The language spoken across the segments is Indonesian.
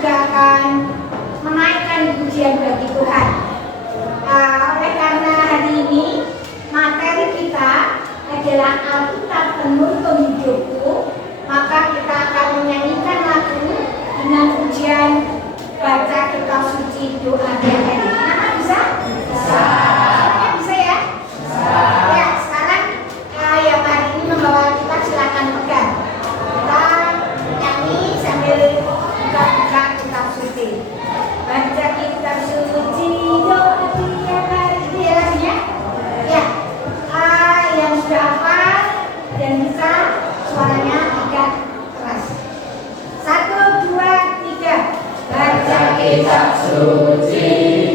juga akan menaikkan pujian bagi Tuhan. Oleh karena hari ini materi kita adalah Alkitab penuntun hidupku, maka kita akan menyanyikan lagu dengan pujian baca kitab suci doa hari. Kenapa bisa? Bisa. Bisa ya? Bisa. Ya, sekarang yang hari ini membawa kita silakan pegang. Kita nyanyi sambil buka kitab suci. Baca kitab suci doa tiap hari. Itu ya lagunya? Ya. Yang sudah hafal dan bisa suaranya agak keras. 1, 2, 3. Baca kitab suci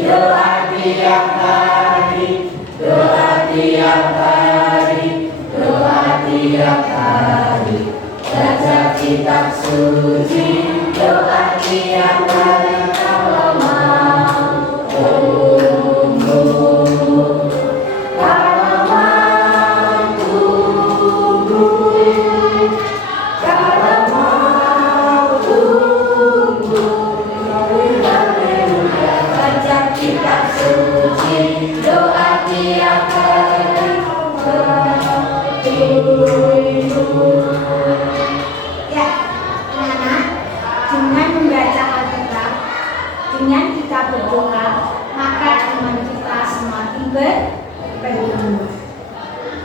doa tiap hari, doa tiap hari, doa tiap hari. Baca kitab suci doa tiap hari kalau mau tunggu. Dengan kita berdoa, maka iman kita semakin bertumbuh.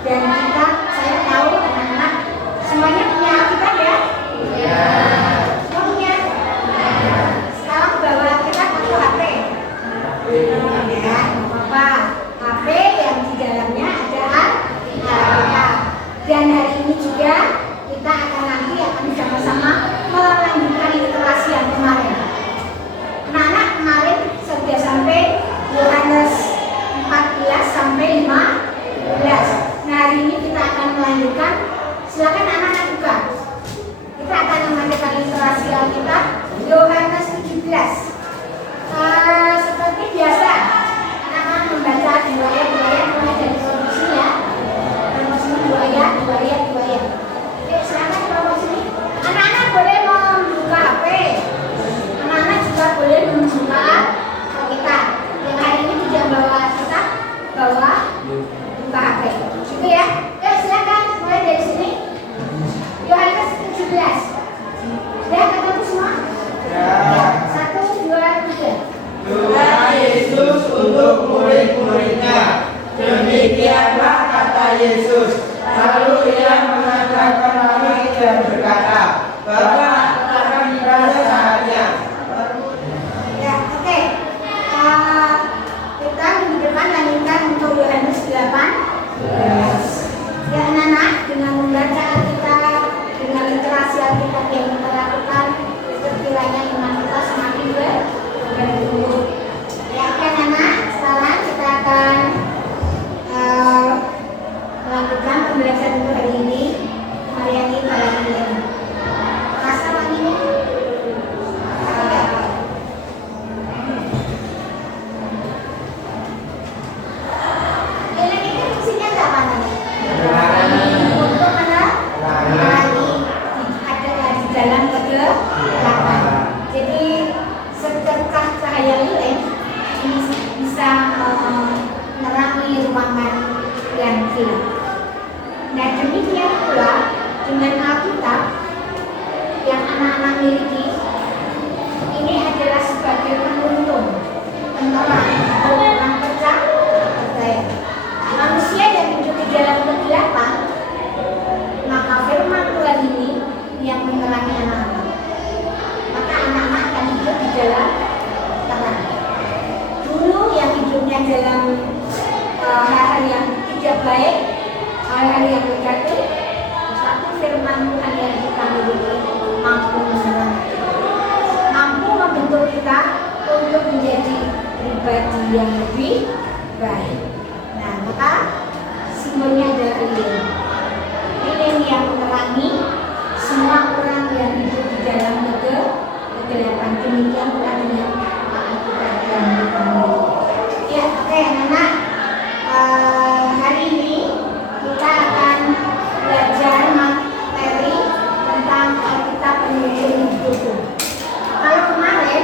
Dan kita, saya tahu anak-anak semuanya punya Alkitab ya? Iya. Semua punya? Iya. Sekarang bawa Alkitab atau HP? Ya, apa-apa. HP yang di dalamnya ada Alkitab. Dan hari ini juga kita nanti akan sama-sama melanjutkan literasi yang kemarin. Anak-anak kemarin sudah sampai Yohanes 14 sampai 15. Nah, hari ini kita akan melanjutkan. Silakan anak-anak buka. Kita akan melanjutkan literasi Alkitab Yohanes 17. Seperti biasa, anak-anak membaca 2 ayat mulai dari introduksi ya. Introduksi 2 ayat. Oke, silakan kelompok sini. Anak-anak boleh membuka HP. Anak-anak juga boleh membuka Alkitab. Yang hari ini tidak bawa Alkitab, bawa buka HP. Gitu ya. Yuk silakan mulai dari sini. Yohanes 17. Sudah ketemu semua? Ya. 1, 2, 3. Tuhan Yesus untuk murid-muridnya. Demikianlah kata Yesus. Lalu ia mengangkat kami dan berkata, Bapa, akan saatnya. Ya, oke. Kita minggu depan lanjutkan untuk Yohanes 18. Ya anak-anak, dengan membaca Alkitab, dengan literasi Alkitab yang kita lakukan, sekiranya iman kita semakin bertumbuh. Ya, oke anak-anak, sekarang kita akan melanjutkan pembelajaran untuk hari ini. Mariani Balani. Rasa wanginya? Ini fungsinya nggak mana nih? Untuk mana? Ada di dalam kegelapan. Jadi secercah cahaya lilin ini bisa menerangi ruangan yang gelap. Nah demikian pula dengan Alkitab yang anak-anak miliki, ini adalah sebagai penuntun, penerang, orang percaya. Manusia yang hidup di dalam kegelapan, maka firman Tuhan ini yang menerangi anak-anak. Maka anak-anak akan hidup di dalam terang. Dulu yang hidupnya dalam hal-hal yang tidak baik, hal-hal yang negatif, satu firman Tuhan yang kita miliki mampu menerangi, mampu membentuk kita untuk menjadi pribadi yang lebih baik. Nah, maka simbolnya adalah lilin. Lilin yang menerangi semua orang yang hidup di dalam kegelapan. Demikian pula dengan Alkitab yang kita miliki. Ya, oke, anak-anak. Hari ini kita akan belajar materi tentang Alkitab penuntun hidupku. Kalau kemarin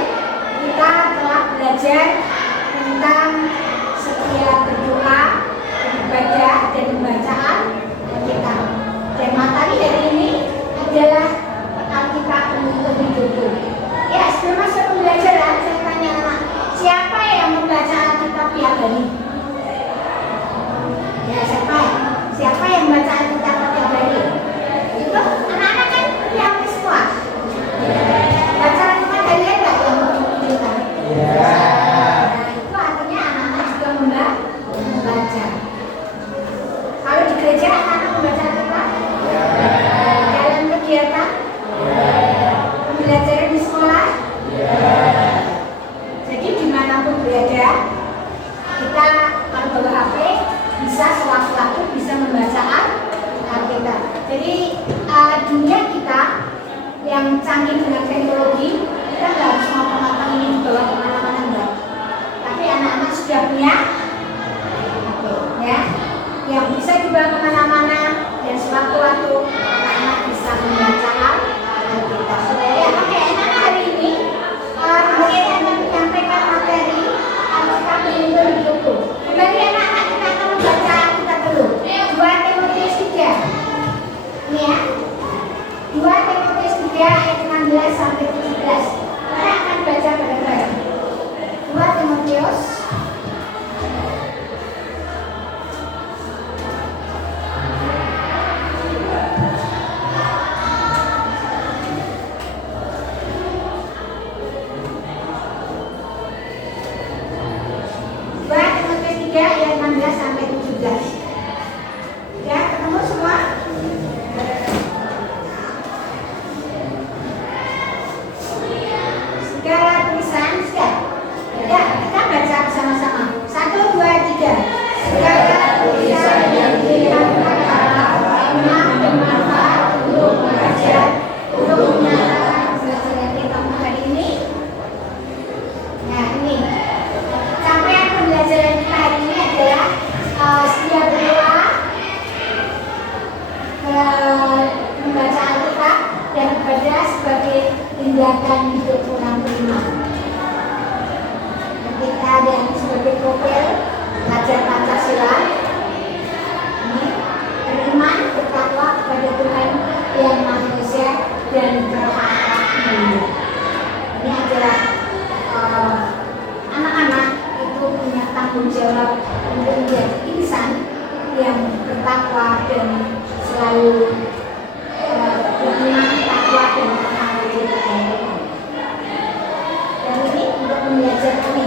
pembelajaran ini.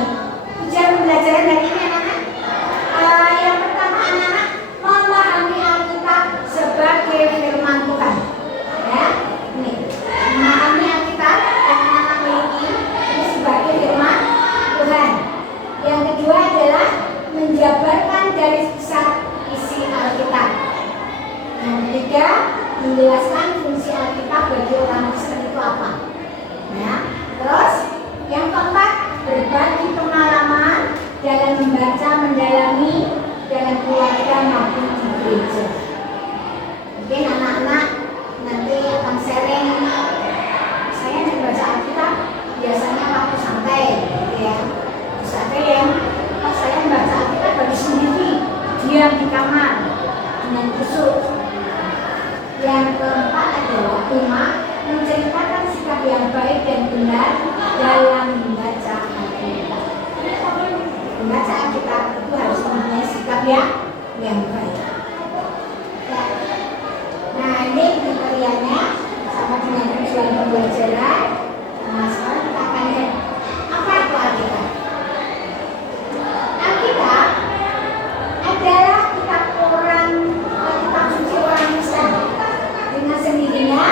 Tujuan pembelajaran hari ini anak-anak, yang pertama anak-anak memahami Alkitab sebagai firman Tuhan. Ya, ini memahami Alkitab yang anak-anak miliki ini sebagai firman Tuhan. Yang kedua adalah menjabarkan garis besar isi Alkitab. Yang ketiga, menjelaskan fungsi Alkitab bagi orang Kristen itu apa. Ya, terus yang keempat, berbagi pengalaman dalam membaca, mendalami dengan keluarga maupun di gereja. Mungkin anak-anak nanti akan sharing, saya membaca Alkitab biasanya waktu santai, ya. Terus ada yang saya membaca Alkitab bagi sendiri, diam di kamar dengan kusuk. Yang keempat adalah menceritakan sikap yang baik dan benar dalam membaca Alkitab. Membaca Alkitab itu harus mempunyai sikap yang baik. Ya. Nah, ini kriterianya sama dengan tujuan pembelajaran. Nah, sekarang kita akan lihat apa itu Alkitab. Alkitab adalah kitab suci orang Kristen. Dengan sendirinya,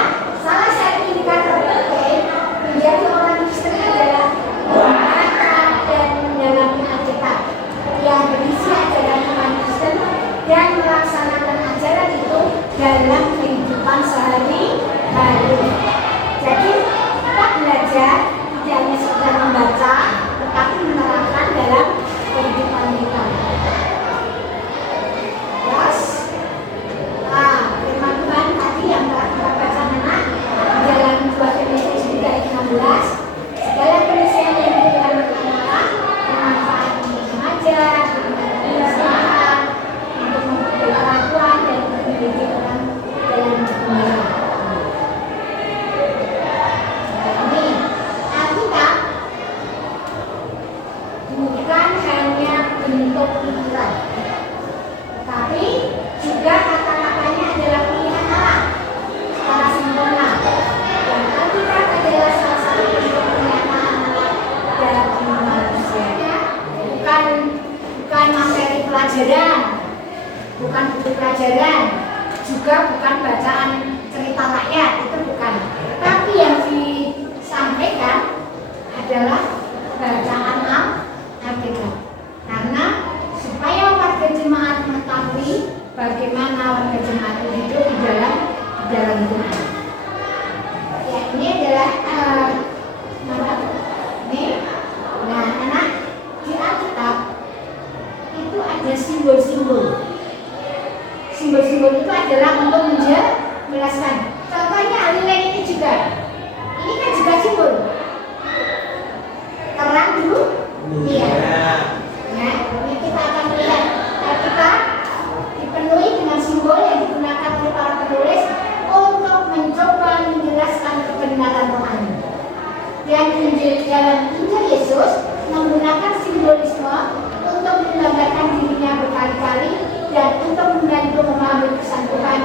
salah satu indikator penting menjadi orang Kristen adalah membaca dan mendalami Alkitab yang berisi ajaran iman Kristen dan melaksanakan ajaran itu dalam kehidupan sehari-hari. Jadi kita belajar tidak hanya sekedar membaca, tetapi menerapkan dalam kehidupan kita. Terus, firman Tuhan tadi yang telah kita baca anak di dalam 2 Timotius 3:16, segala perisian yang diberikan Allah bermanfaat untuk mengajar, berusaha, untuk memberi keraguan dan untuk mendidik orang dalam kebenaran. Nah, ini Alkitab bukan hanya bentuk pikiran, tapi juga kata-katanya adalah pilihan Allah secara sempurna. Dan Alkitab adalah salah satu bentuk pernyataan Allah bagi manusia. Bukan materi pelajaran, bukan buku pelajaran, juga bukan bacaan cerita rakyat, itu bukan. Tapi yang disampaikan adalah bacaan Alkitab. Karena supaya warga jemaat mengetahui bagaimana warga jemaat hidup di dalam Tuhan. Ya, ini adalah ini. Nah, anak di Alkitab itu ada simbol-simbol. Simbol-simbol itu adalah untuk menjelaskan. Contohnya lilin ini juga. Ini kan juga simbol. Terang dulu. Iya. Nah, ini kita akan melihat Alkitab dipenuhi dengan simbol yang digunakan oleh para penulis untuk mencoba menjelaskan kebenaran rohani. Dan dalam Injil Yesus menggunakan simbolisme untuk menggambarkan dirinya berkali-kali dan untuk membantu memahami pesan Tuhan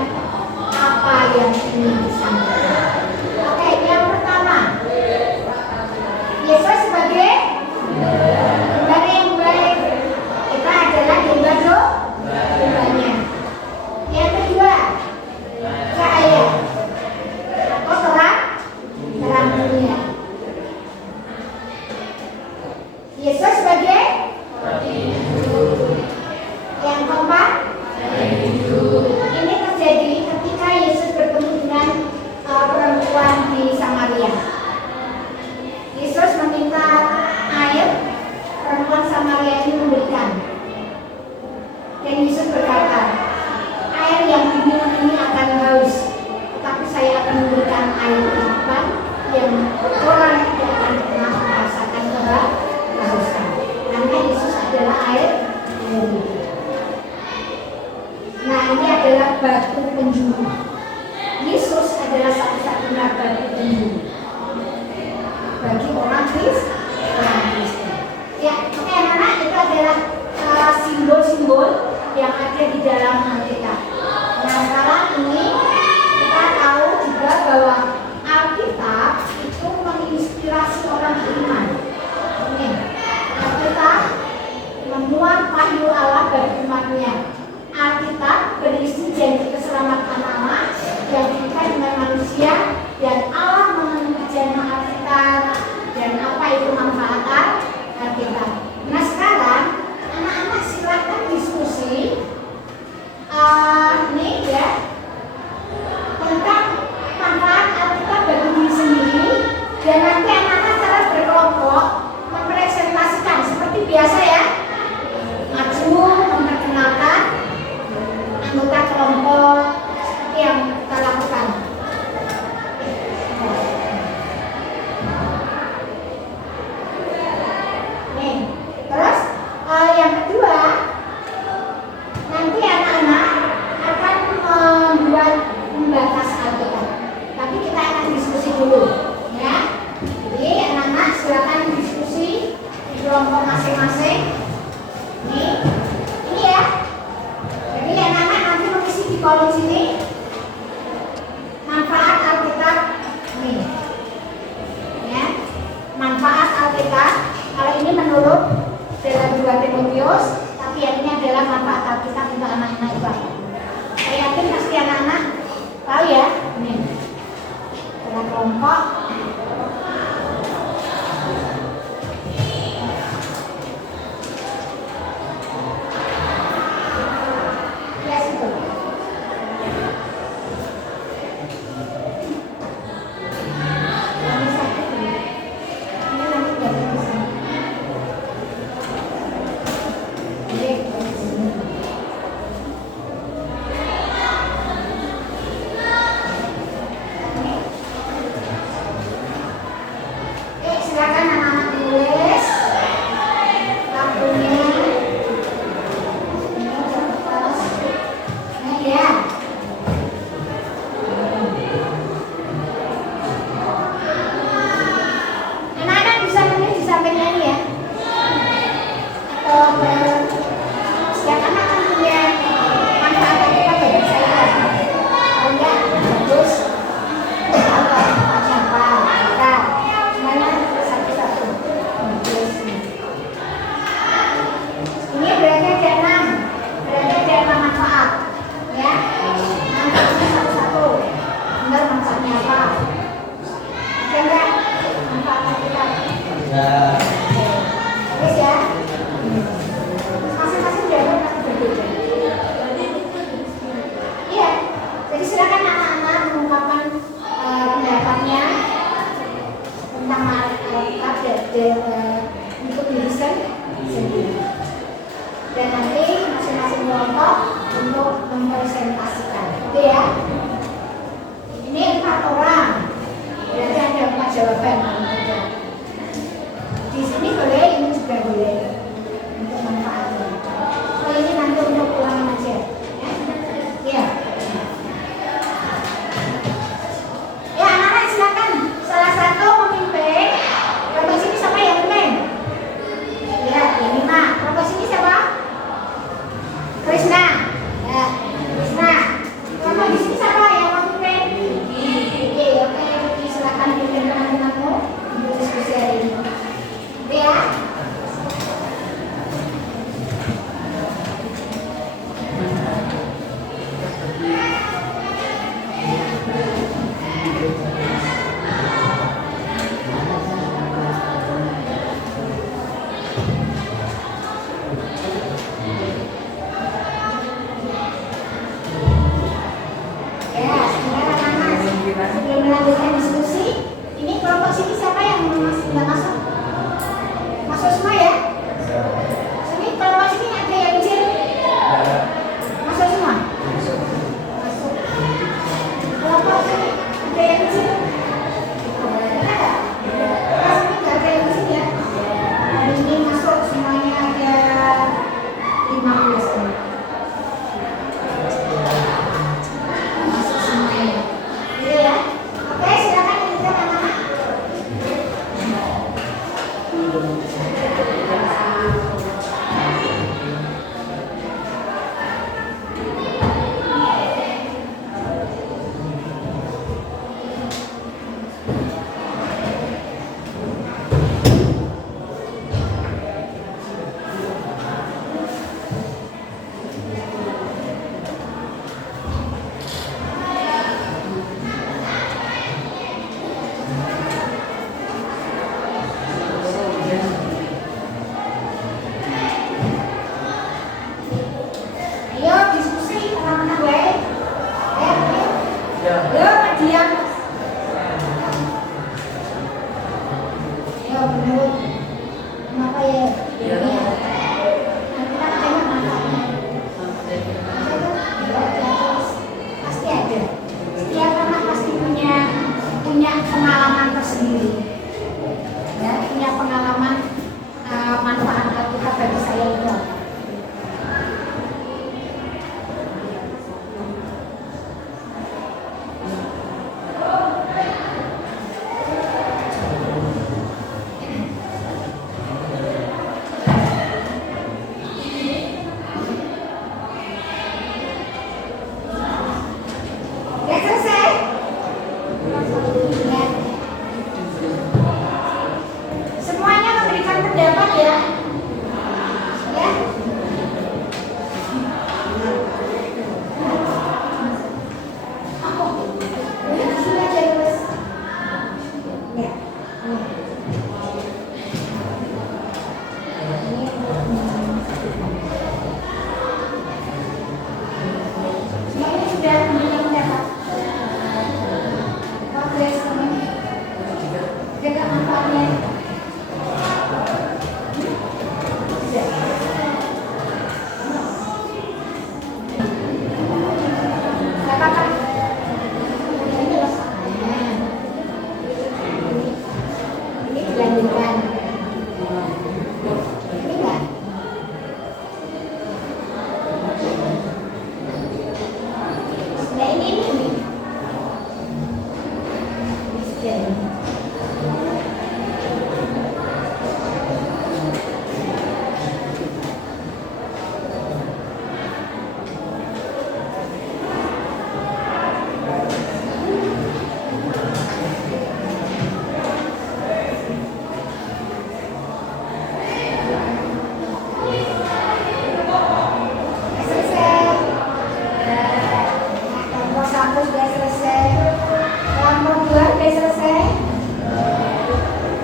apa yang ingin disampaikan. Oke, yang pertama, Yesus sebagai gembala yang baik. Kita adalah gembala. Yang kedua, cahaya atau terang dunia. Yesus sebagai yang keempat, ini terjadi ketika Yesus bertemu dengan perempuan di Samaria. Yesus meminta air, perempuan Samaria ini memberikan. Dan Yesus berkata, air yang diminum ini akan haus, tapi saya akan memberikan air kehidupan yang orang tidak akan pernah merasakan kehausan. Karena Yesus adalah air yang hidup. Nah, ini adalah batu penjuru. Yesus adalah satu-satunya batu penjuru bagi orang Kristen. Ya, oke anak-anak, itu adalah simbol-simbol yang ada di dalam Alkitab. Nah, sekarang ini kita tahu juga bahwa Alkitab itu menginspirasi orang beriman. Ini kelompok masing-masing. Ini ya. Jadi anak-anak nanti mengisi di kolom sini. Manfaat Alkitab nih. Ya. Manfaat Alkitab. Kalau ini menurut dalam 2 Timotius, tapi yang ini adalah manfaat Alkitab untuk anak-anak IPA. Saya yakin pasti anak-anak tahu ya. Nih. Dalam kelompok. Silakan anak-anak tulis lagunya. Nah ya. Anak-anak bisa menulis di sampingnya ini ya. Atau setiap anak kan punya manfaat apa bagi saya. Kalau enggak bagus. Apa siapa? Kita semuanya satu-satu. Ini berarti ada 6. Berarti ada 6 manfaat. Ya. Manfaatnya satu-satu. Benar manfaatnya apa? Ada enggak manfaatnya kita? Ya. Terus ya. Masing-masing jawaban pasti berbeda. Iya. Jadi silakan anak-anak mengungkapkan pendapatnya tentang Alkitab untuk diri sendiri. Dan nanti masing-masing kelompok untuk mempresentasikan. Oke ya. Ini 4 orang. Berarti ada 4 jawaban. Di sini boleh, ini juga boleh. Untuk manfaatnya. Oh ini nanti untuk ulangan aja. Ya. Iya. Ya anak-anak silakan. Salah satu memimpin. Kelompok sini siapa yang memimpin? Ya ini Mak. Kelompok sini siapa? Krishna. Ya Krishna. Kelompok di sini siapa yang memimpin? Oke, oke. Silakan pimpin teman-temanmu untuk diskusi hari ini. Oke ya. Ya, sebentar anak-anak. Sebelum melanjutkan diskusi, ini kelompok sini siapa yang nggak masuk? Masuk semua ya? Sini kelompok sini ada yang izin? Masuk semua? Masuk. Kelompok sini ada yang izin? Ada? Kelompok sini nggak ada yang izin ya? Ini masuk semuanya ada 15 orang. Masuk semuanya. Gitu ya? Oke, silakan lanjutkan anak-anak. ya. Ya. Sudah jadi terus. Ya. Semuanya sudah mendapat progres jaga manfaatnya. Sudah. Nggak apa-apa. Ini dilanjutkan. Ini enggak? Nah, ini. Sudah. Selesai. Kelompok 1 sudah selesai. Kelompok 2 sudah selesai.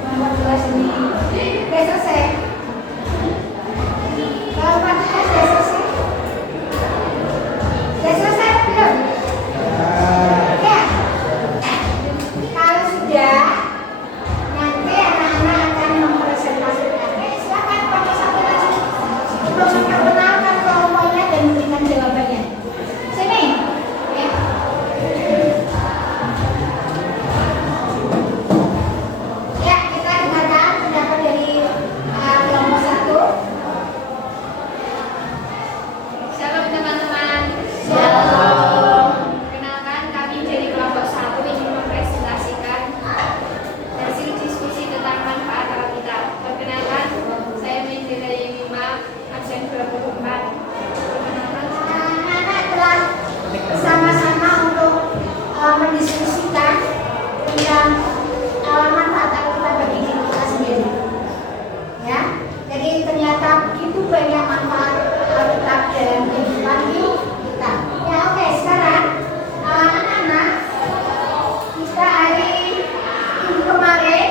Kelompok 2 sini sudah selesai. Kelompok 3 sudah selesai. Sudah selesai atau belum? Ya. Kalau sudah, nanti anak-anak akan mempresentasikan. Silakan kelompok 1 lagi untuk memperkenalkan kelompoknya dan memberikan jawabannya. Sini. Ya. Ya, kita dengarkan pendapat dari kelompok 1. Shalom teman-teman. Shalom. Perkenalkan, kami dari kelompok 1 ingin mempresentasikan hasil diskusi tentang manfaat Alkitab. Perkenalkan, saya Mendela Yemima, absen 24. Perkenalkan, Anak-anak telah bersama-sama untuk mendiskusikan tentang manfaat Alkitab bagi diri kita sendiri. Ya, jadi ternyata begitu banyak manfaat Alkitab dalam kehidupan kita. Ya, oke, sekarang anak-anak, kita hari minggu kemarin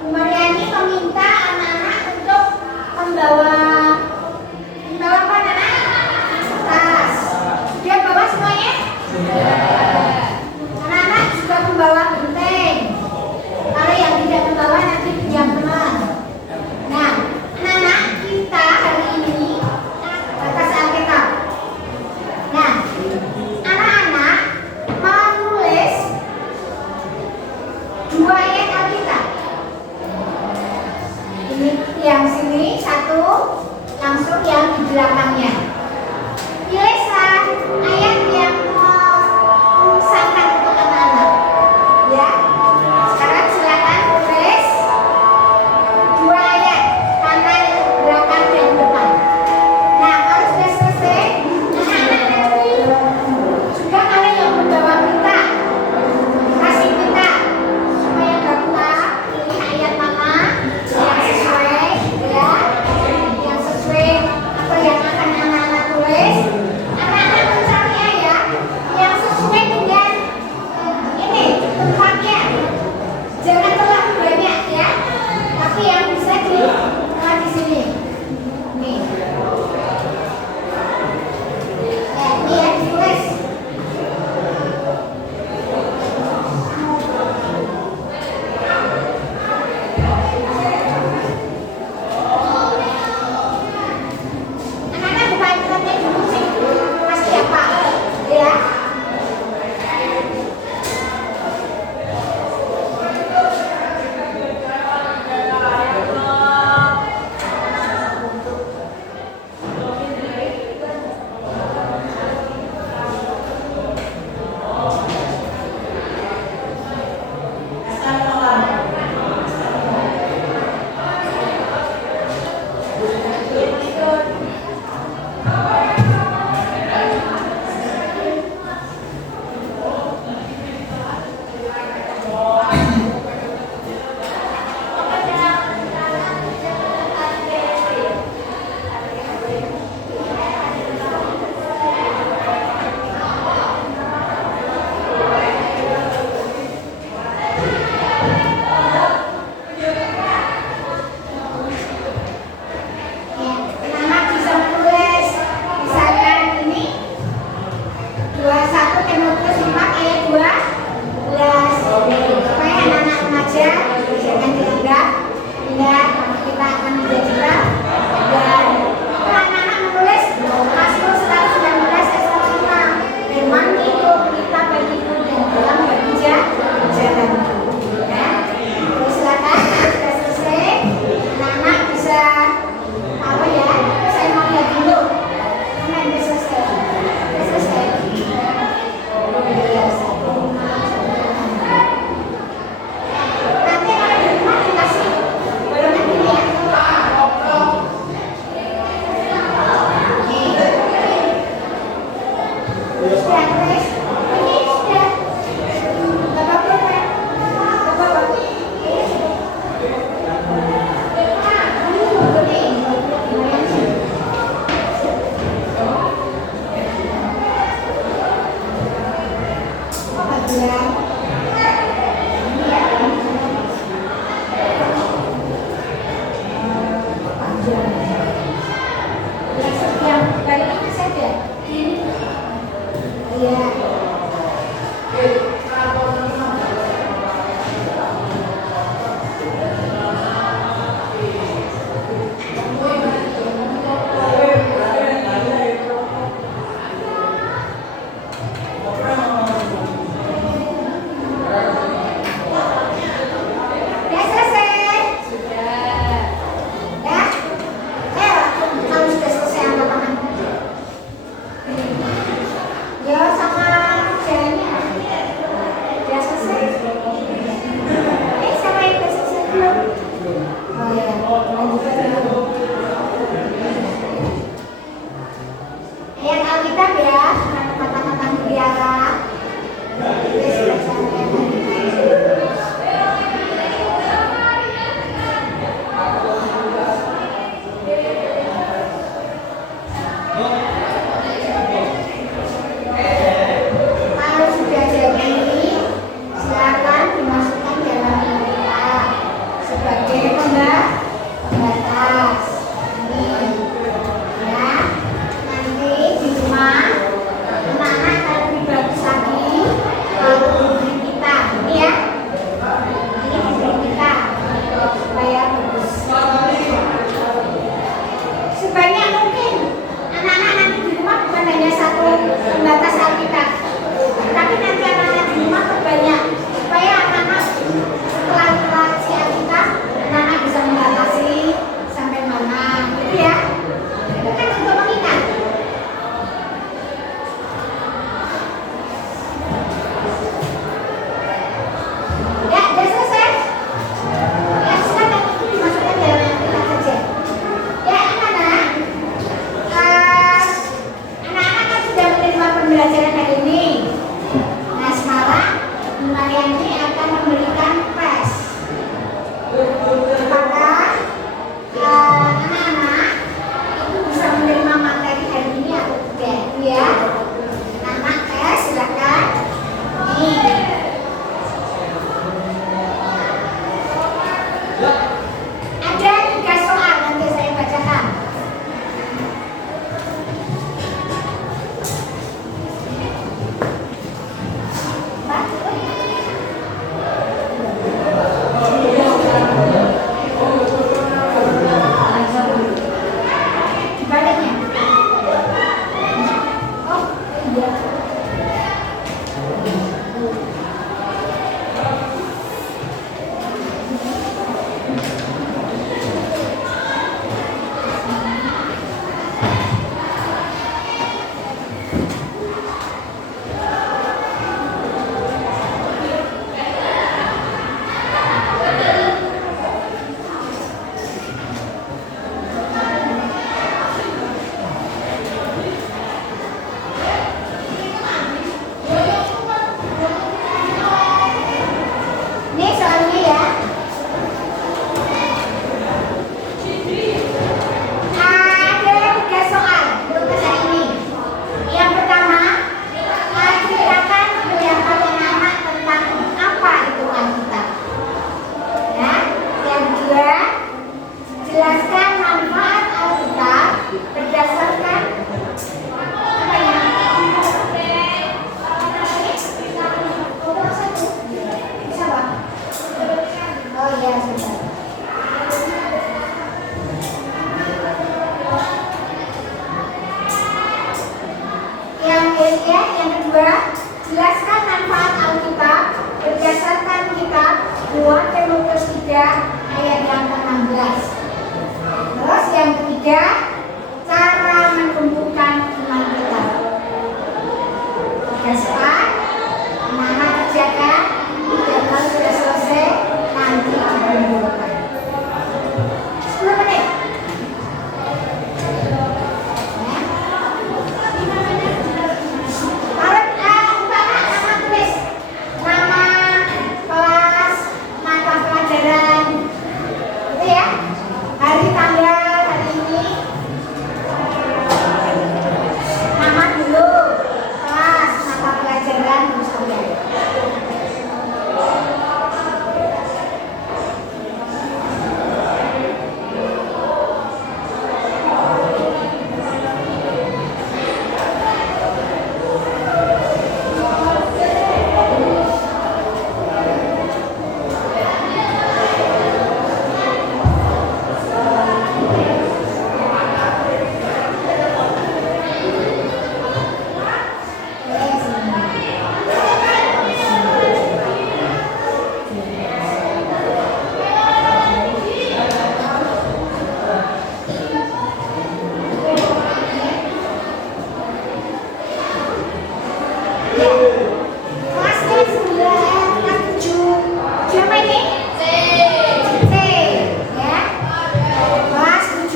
Bu Mariani meminta anak-anak untuk membawa apa anak-anak? Tas. Sudah bawa semuanya? Anak-anak juga membawa genteng. Kalau yang tidak membawa nanti pinjam teman. Nah, anak-anak kita hari ini batas Alkitab. Nah, anak-anak mau nulis 2 ayat Alkitab. Ini yang sini 1, langsung yang di belakangnya. Pilihlah ayat yang mau usahakan untuk anak-anak. Ya. Sekarang silakan tulis 2 ayat, kanan, belakang, dan depan. Nah, kalau sudah selesai, anak-anak nanti juga kalian yang membawa pita, kasih pita supaya kita pilih ayat mana yang sesuai, ya, yang sesuai apa yang akan anak-anak tulis. Anak-anak mencari ayat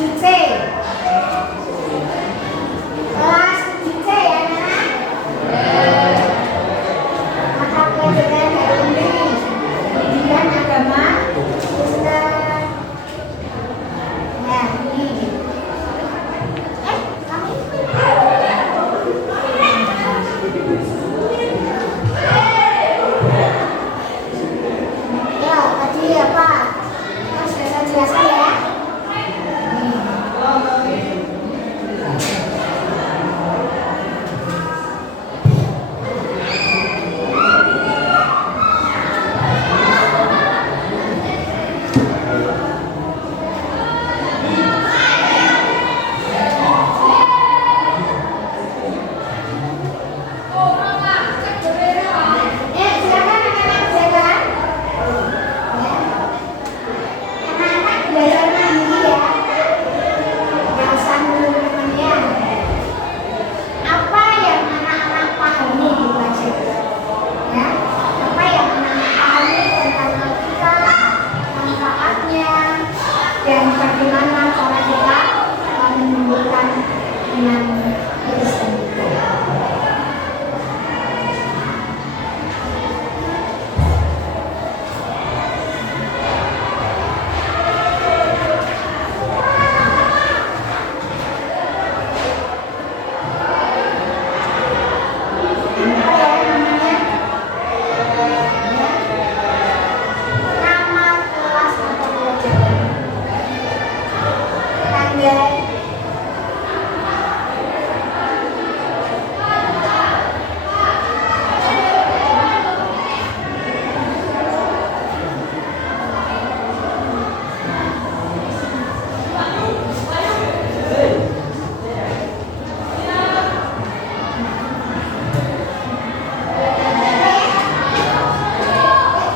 7C. Kelas 7C ya anak-anak. Mata pelajaran hari ini pendidikan agama Islam. Ya, ini. Kamu ya, tadi apa? Kan sudah saya jelaskan ya. Silakan anak-anak jalan. Ya. Anak-anak belajar mandiri ya. Gak usah nunggu temannya. Apa yang anak-anak pahami di pelajaran? Ya. Apa yang anak-anak pahami tentang Alkitab, manfaatnya, dan bagaimana cara kita menumbuhkan iman Kristen itu. Apa ya namanya? Ya. Nama kelas atau pelajaran. Tanggal.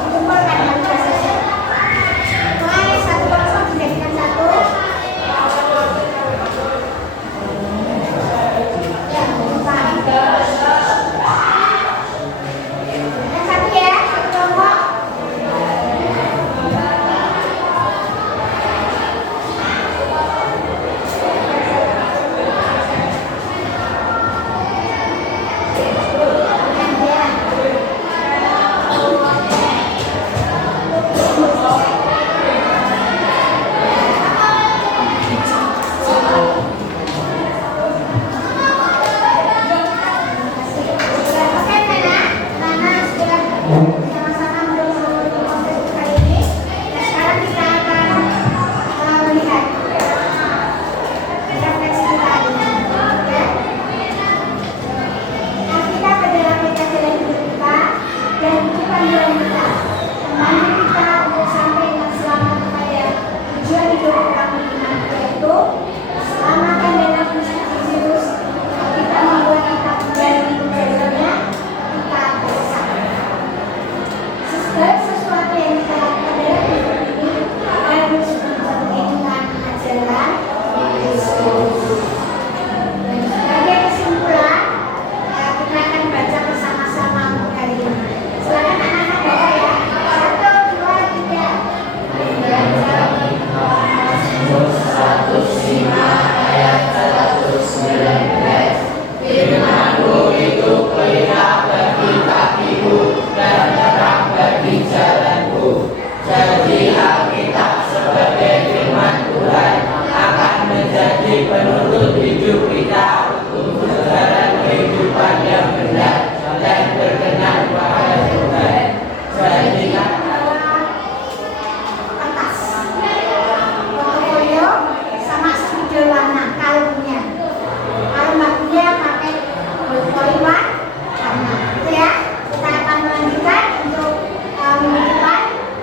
Kumpulkan yang prosesnya. Mulai 1 dijadikan 1. Ya, lupa. Yang 1 ya, 1 kelompok. Sudah pakai pena? Mana sudah sama-sama mendukung proses kali ini. Nah, sekarang kita akan melihat refleksi kita hari ini. Ya. Alkitab adalah pelajaran hidup kita dan panduan kita, memandu kita untuk sampai dengan selamat kepada tujuan hidup orang beriman, yaitu selamatkan dalam Kristus Yesus. Kita membuat kita kembali kepadanya, kita bersama. Segala sesuatu yang kita lakukan dalam hidup ini harus disertai dengan ajaran Yesus. Dan sebagai kesimpulan, kita akan baca bersama-sama untuk hari ini. Silakan anak-anak baca ya. 1, 2, 3. Penuntut hidup kita untuk jalan kehidupan yang benar dan berkenan kepada Tuhan. Jadikan Atas portofolio sama spidol warna kalungnya. Kalung bajunya pakai portofolio warna. Itu ya. Kita akan melanjutkan untuk minggu depan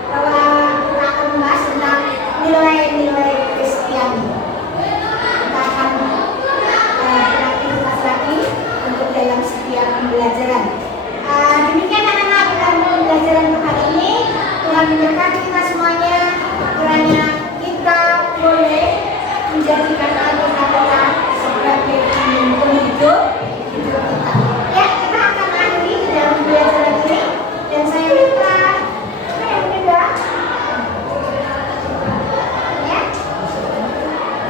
bahwa kita akan membahas tentang nilai-nilai Kristiani. Kita akan beraktivitas lagi untuk dalam setiap pembelajaran. Demikian anak-anak pembelajaran untuk hari ini. Tuhan memberkati kita semuanya. Kiranya kita boleh menjadikan Alkitab kita sebagai penuntun hidup kita. Ya, kita akan akhiri di dalam pembelajaran ini. Dan saya minta yang kedua, ya,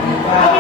Ika